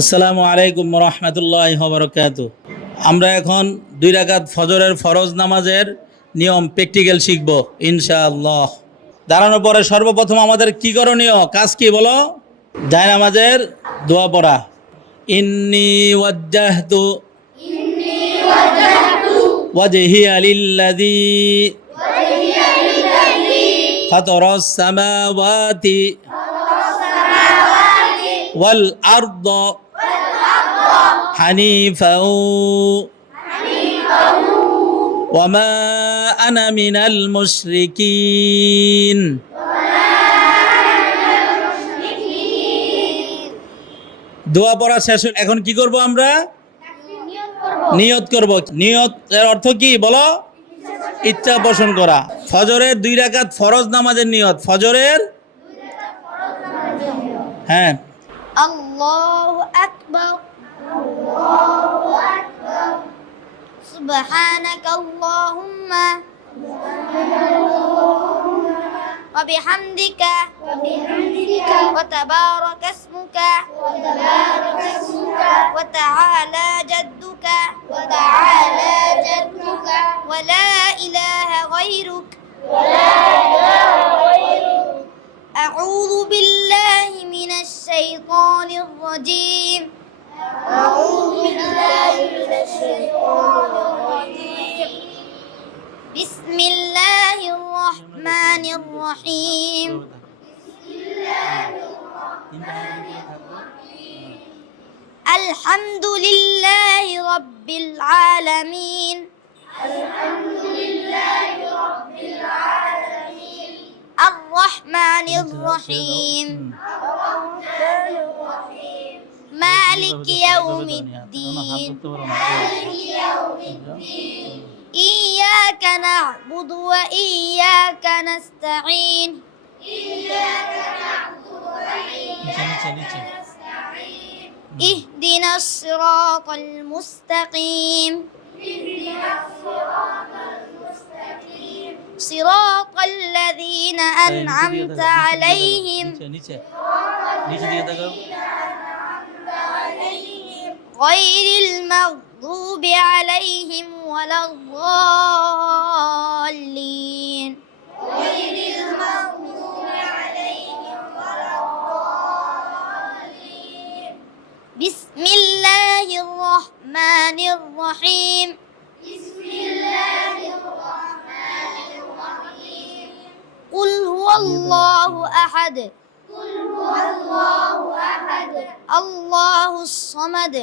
আসসালামু আলাইকুম রহমতুল্লাহি ওয়া বারাকাতুহু। আমরা এখন 2 রাকাত ফজরের ফরজ নামাজের নিয়ম প্র্যাকটিক্যাল শিখব ইনশাআল্লাহ। দাঁড়ানোর পরে সর্বপ্রথম আমাদের কি করণীয়, কাজ কি বলো? জায়নামাজের দোয়া পড়া। ইন্নী ওয়াজ্জাহতু ওয়াজহিয়া লিল্লাযী ফাতারাস সামাওয়াতি ওয়াল আরদ حنيفا وما أنا من المشركين দোয়া পড়া শেষ। এখন কি করব? আমরা নিয়ত করব। নিয়তের অর্থ কি বলো? ইচ্ছা পোষণ করা। ফজরের 2 রাকাত ফরজ নামাজের নিয়ত। ফজরের হ্যাঁ আল্লাহু আকবার সুবহানাকা আল্লাহুম্মা ওয়া বিহামদিকা ওয়া তাবারাকা ইসমুকা ওয়া তাআলা জাদ্দুকা ওয়া লা ইলাহা গায়রুক أعوذ بالله من الشيطان الرجيم بسم الله الرحمن الرحيم الحمد لله رب العالمين الرحمن الرحيم مالك يوم الدين إياك نعبد وإياك نستعين اهدنا الصراط المستقيم صراط الذين أنعمت عليهم غير المغضوب عليهم ولا الضالين بسم الله الرحمن الرحيم قل هو الله أحد الله الصمد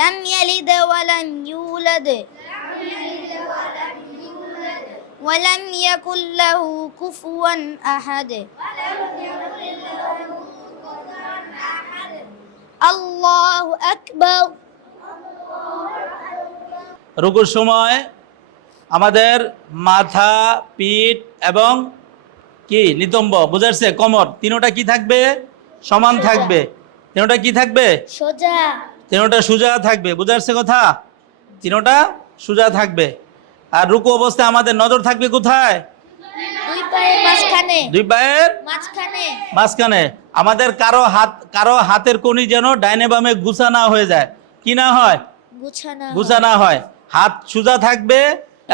لم يلد ولم يولد ولم يكن له كفوا أحد الله أكبر রুকুর সময় আমাদের মাথা, পিঠ এবং কি নিতম্ব বুঝাচ্ছে কোমর তিনোটা কি থাকবে? সমান থাকবে। তিনোটা কি থাকবে? সোজা তিনোটা সোজা থাকবে। বুঝাচ্ছে কথা? তিনোটা সোজা থাকবে। আর রুকু অবস্থায় আমাদের নজর থাকবে কোথায়? দুই পায়ের মাঝখানে দুই পায়ের মাঝখানে। আমাদের কারো হাতের কনি যেন ডাইনে বামে গুছা না হয়ে যায়। কি না হয়? গুছা না হয়। হাত সোজা থাকবে।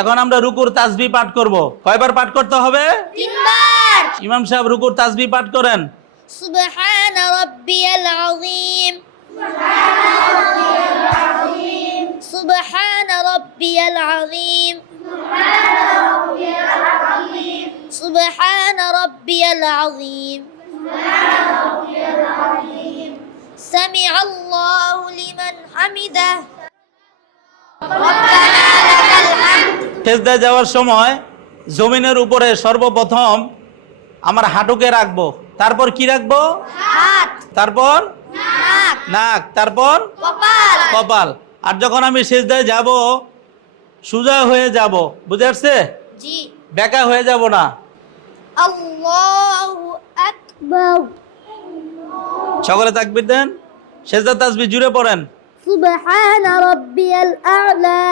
এখন আমরা রুকুর তাসবিহ পাঠ করব। কয়বার পাঠ করতে হবে? 3 বার। ইমাম সাহেব রুকুর তাসবিহ পাঠ করেন। সুবহান রাব্বিয়াল আযীম সুবহান রাব্বিয়াল আযীম সুবহান রাব্বিয়াল আযীম সামিআল্লাহু লিমান হামিদাহ রব্বানা লাকাল হামদ। সেজদায় যাওয়ার সময় জমিনের উপরে সর্বপ্রথম আমার হাঁটুকে রাখবো। তারপর কি রাখবো? হাত, তারপর নাক, নাক, তারপর কপাল। আর যখন আমি সেজদায় যাব সোজা হয়ে যাব। বুঝে আসছে? জি। বেঁকা হয়ে যাব না। আল্লাহু আকবার সকলে তাকবীর দেন। সেজদা তাসবিহ জুড়ে পড়েন। সুবহান রাব্বিয়াল আ'লা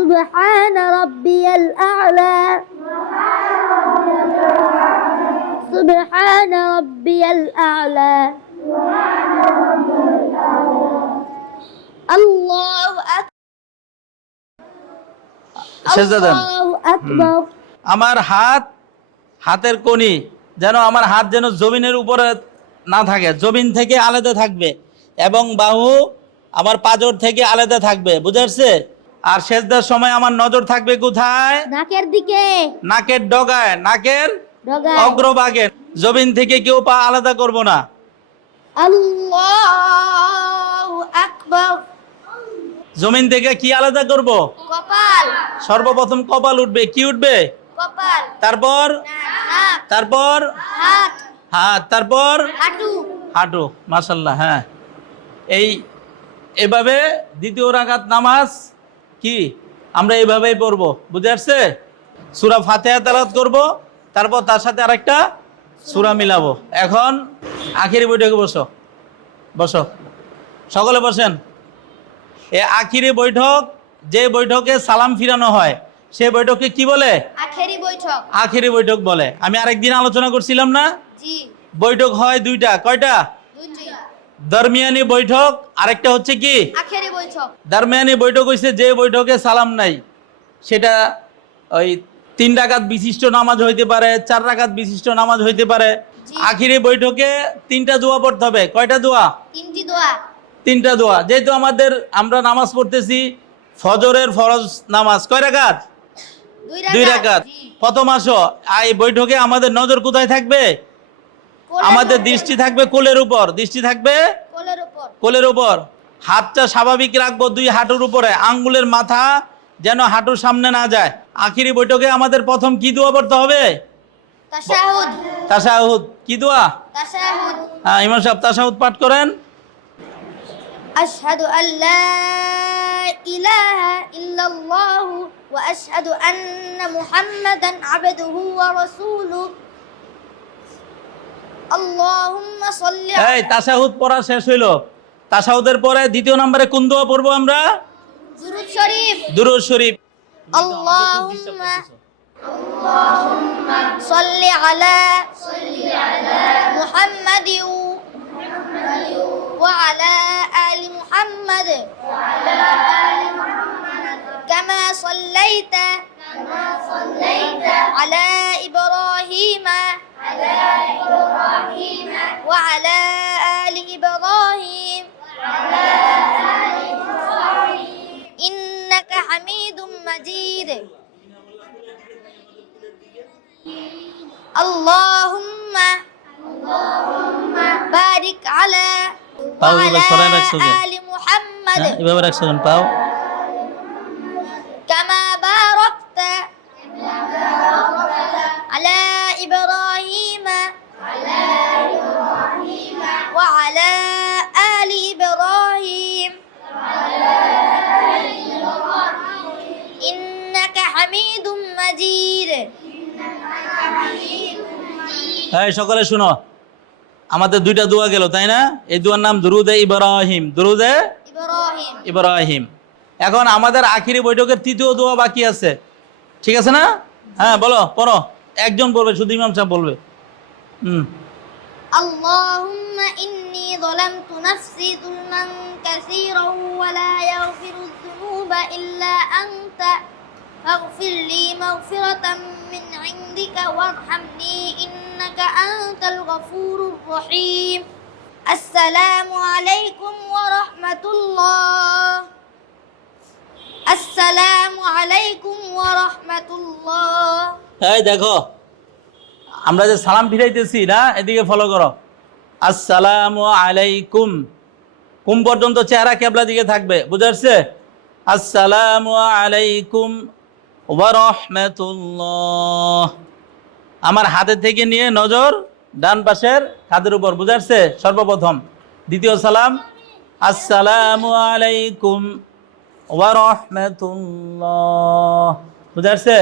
سبحان ربي الأعلى سبحان ربي الأعلى الله أكبر সেজদা দেন। الله أكبر আমার হাতের কনি যেন আমার হাত যেন জমিনের উপরে না থাকে, জমিন থেকে আলাদা থাকবে, এবং বাহু আমার পাঁজর থেকে আলাদা থাকবে, বুঝা যাচ্ছে? আর সেজদার সময় আমার নজর থাকবে কোথায়? নাকের দিকে নাকের ডগায়, নাকের ডগায় অগ্রভাগে। জমিন থেকে কেউ পা আলাদা করব না। আল্লাহু আকবার জমিন থেকে কি আলাদা করব? কপাল সর্বপ্রথম কপাল উঠবে। কি উঠবে? কপাল তারপর নাক তারপর হাত হাত, তারপর হাঁটু হাঁটু। মাশাআল্লাহ। হ্যাঁ, এভাবে দ্বিতীয় রাকাত নামাজ কি আমরা এইভাবেই পড়বো, বুঝে আসছে? সূরা ফাতিহা তেলাওয়াত করব, তারপর তার সাথে আরেকটা সূরা মিলাবো। এখন আখিরি বৈঠকে বসো, বসো, সকলে বসেন। এই আখিরি বৈঠক, যে বৈঠকে সালাম ফিরানো হয়, সেই বৈঠককে কি বলে? আখেরি বৈঠক আখিরি বৈঠক বলে। আমি আরেকদিন আলোচনা করছিলাম না, জি বৈঠক হয় দুইটা। কয়টা? দুইটি দরমিয়ানি বৈঠক, আরেকটা হচ্ছে কি আখেরি বৈঠক দরমিয়ানি বৈঠক হচ্ছে যে বৈঠকে সালাম নাই, সেটা ওই 3 রাকাত বিশিষ্ট নামাজ হইতে পারে, 4 রাকাত বিশিষ্ট নামাজ হইতে পারে। জি। আখিরি বৈঠকে 3টা দোয়া পড়তে হবে। কয়টা দোয়া? তিনটি দোয়া 3টা দোয়া। যেহেতু আমরা নামাজ পড়তেছি ফজরের ফরজ নামাজ, কয় রাকাত? 2 রাকাত। জি। প্রথম আসো, এই বৈঠকে আমাদের নজর কোথায় থাকবে? কোলের আমাদের উপর, দৃষ্টি থাকবে কোলের উপর, দৃষ্টি থাকবে কোলের উপর কোলের উপর। হাতটা স্বাভাবিক রাখবো 2 হাঁটুর উপরে, আঙ্গুলের মাথা যেন হাঁটুর সামনে না যায়। আখিরি বৈঠকে আমাদের প্রথম কি দোয়া পড়তে হবে? তাশাহুদ তাশাহুদ। কি দোয়া? তাশাহুদ হ্যাঁ, ইমাম সাহেব তাশাহুদ পাঠ করেন। আশহাদু আল্লা ইলাহা ইল্লাল্লাহ ওয়া আশহাদু আন্না মুহাম্মাদান আবদুহু ওয়া রাসূলুহু আল্লাহুম্মা সাল্লি এই তাশাহুদ পড়া শেষ হইলো। তাশাহুদের পরে দ্বিতীয় নম্বরে কোন দোয়া পড়বো আমরা? দুরূদ শরীফ দুরূদ শরীফ। আল্লাহুম্মা সাল্লি আলা মুহাম্মাদিন ওয়া আলা আলি মুহাম্মাদ কামা সাল্লাইতা আলা ইব্রাহিম ওয়া আলা আলি ইব্রাহিম إنك حميد مجيد اللهم بارك على وعلى آل محمد এভাবে রাখছেন পাও। كما باركت على إبراهيم وعلى آل إبراهيم إنك حميد مجيد এই সকলে শুনো, আমাদের 2টা দোয়া গেল, তাই না? এই দোয়ার নাম দুরুদে ইব্রাহিম, দুরুদে إبراهيم ইব্রাহিম। এখন আমাদের আখিরি বৈঠকের 3য় দোয়া বাকি আছে, ঠিক আছে না? হ্যাঁ, বলো, পড়ো। একজন বলবে, শুধু ইমাম সাহেব বলবে। اللهم إني ظلمت نفسي ظلما كثيرا ولا يغفر الذنوب إلا أنت فاغفر لي مغفرة من عندك وارحمني إنك أنت الغفور الرحيم السلام عليكم ورحمة الله السلام عليكم ورحمة الله এই দেখো, আমরা যে সালাম ফিরাইতেছি না, এদিকে ফলো করো। আসসালামু আলাইকুম, কুম পর্যন্ত চেহারা কেবলা দিকে থাকবে, বুঝা যাচ্ছে? আসসালামু আলাইকুম ওয়া রাহমাতুল্লাহ। আমার হাতের থেকে নিয়ে নজর ডান পাশের হাতের উপর, বুঝা যাচ্ছে? সর্বপ্রথম। দ্বিতীয় সালাম, আসসালামু আলাইকুম ওয়া রাহমাতুল্লাহ, বুঝা যাচ্ছে?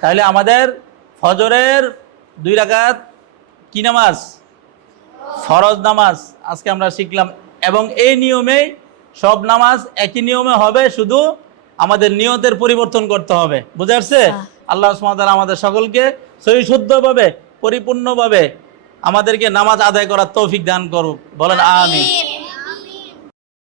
তাহলে আমাদের ফজরের 2 রাকাত কি নামাজ? ফরজ নামাজ আজকে আমরা শিখলাম। এবং এই নিয়মে সব নামাজ একই নিয়মে হবে, শুধু আমাদের নিয়তের পরিবর্তন করতে হবে, বুঝা যাচ্ছে? আল্লাহ সুবহানাহু ওয়া তাআলা আমাদের সকলকে সহি শুদ্ধভাবে পরিপূর্ণভাবে আমাদেরকে নামাজ আদায় করার তৌফিক দান করুক। বলেন আমিন। آمين